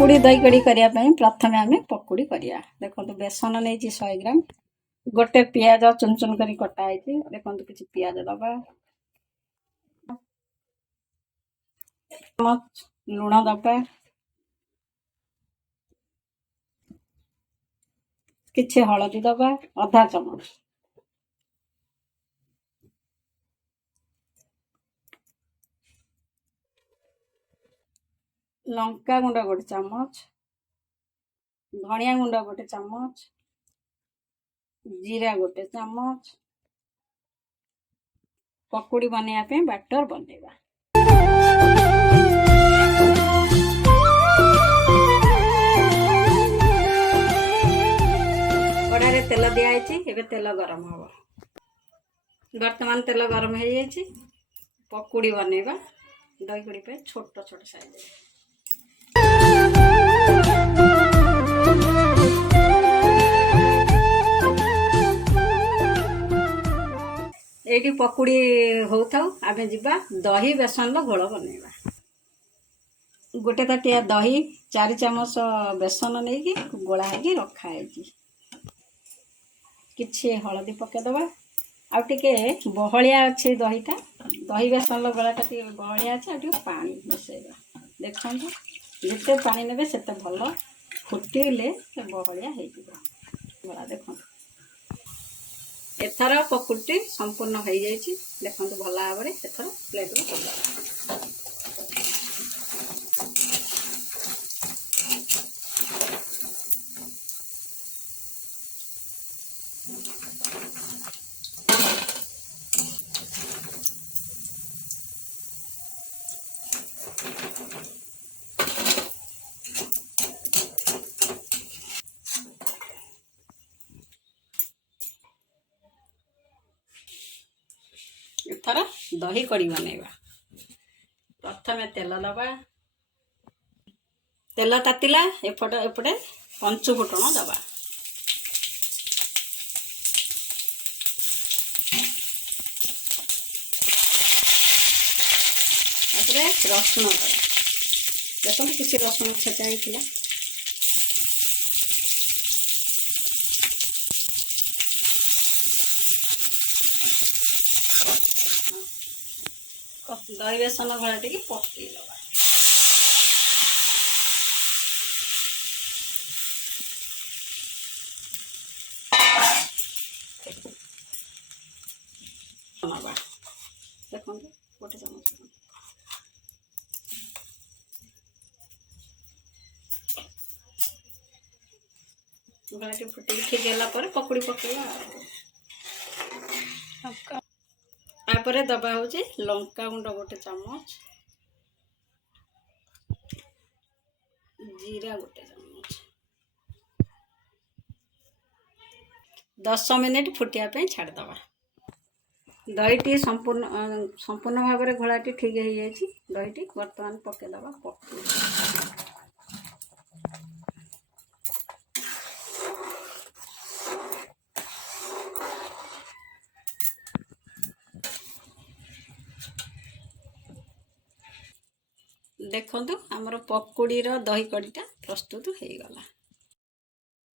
पकुड़ी दही कड़ी करने प्रथम आम पकुड़ी करिया। देखो बेसन नहीं 100 ग्राम गोटे पियाज चुन चुन कर कटाई देखो किसी पियाज दबा चामच लुण दबा किसी हलदी दबा अधा चामच लंका गुंड गोटे चामच धनिया गुंड गोटे चामच जीरा गोटे चामच पकुड़ी बनवाई बैटर बनवा। कड़ाई तेल दिखाई तेल गरम हम बर्तमान तेल गरम हो जाए पकुड़ी बनवा दही कड़ी पे छोट छोट साइज ये पकुड़ी हो आम जा दही बेसन घोल बनवा। गोटे ताटिया दही 4 चामच बेसन नहीं गोला है रखाई किसी हलदी पकईदबा आउे बहलिया अच्छे दहीटा दही बेसन गलाटा बहलिया अच्छे पानी मिसेगा। देखो जिते पानी ने से भल फुटिले बहलिया हो देखो एथर पकुड़ी संपूर्ण हो जाए। देखो भल भाव में एथर प्लेट में एथर दही कड़ी बनवा। प्रथम तेल दबा तेल तातिला एपटे एपटे पंचु फुटण दबा रसुण दबा देखो किसी रसुण छेचा होता दही बेसन घोड़ा टी पकई दबा देखो गोटे चामच घोड़ा टी फुटे ठीक है पकुड़ी पकड़ा तापर दबा हूँ लंका गुंड गोटे चामच जीरा गोटे चामच 10 मिनिट फुटिया छाड़दबा। दहीटी संपूर्ण भाव में घोड़ाटी ठीक हो जाए दहीटी बर्तमान पकईदबा पकुड़ी देखो आमर पकुड़ीर दही कड़ीटा प्रस्तुत हो गला।